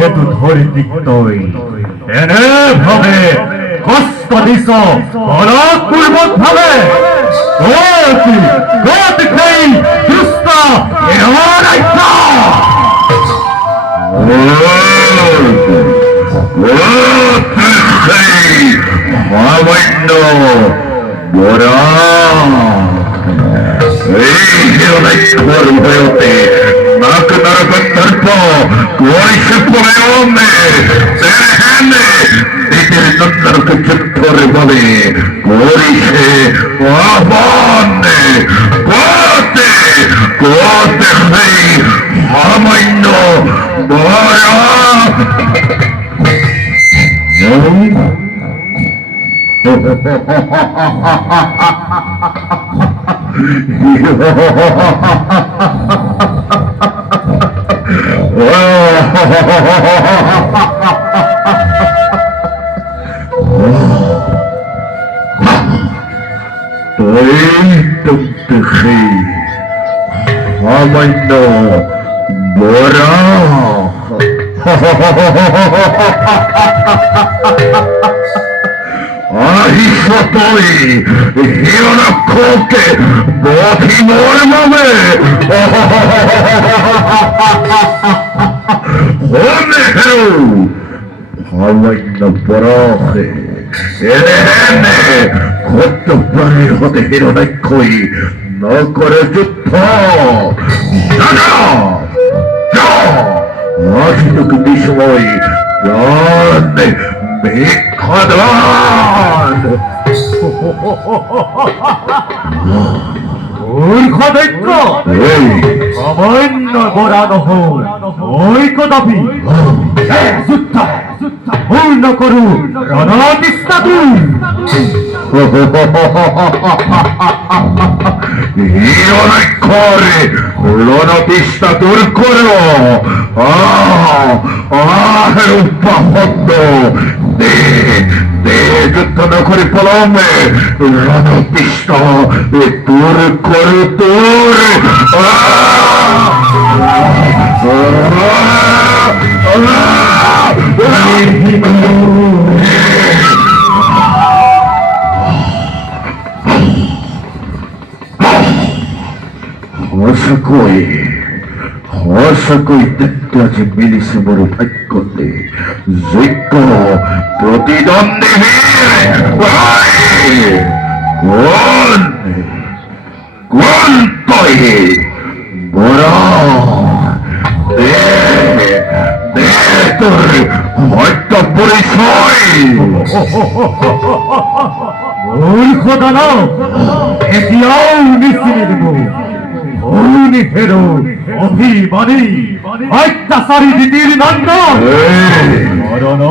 হেতু ধরে দিকতই এনে ভাবে কষ্ট দিছ পূর্বক ভাবে দুষ্ট ভয়তে নাক নরকর্প कोई शिवों में तेरे हैंने तेरे नंदर के चित्तोरे बने कोई से आबान ने कोते नहीं हमाइनो बाया হতে হিরণাক্ষই ন করে যুদ্ধ তোকে বিষময় ভিক্ষা দান সামান্য গোড়ানো ওই কদাপি পূর্ণ করু রণতিষ্ঠা তুই হিরণাক্ষরে রণতিষ্ঠা দূর করো যুদ্ধ ন করে পলমে রণতিষ্ঠা দূর করে তোর হসকই ত্যাগী মিলিছে মোর ভাগ্যতে যোগ্য প্রতিদ্বন্দ্বী কোন তই বড় তোর হয়তো পরিচয় মূর্খ দানব এতিয়াও নিশ্চিত দেব অরুণী ফেরো অভিমানী অত্যাচারী দিদির নন্দন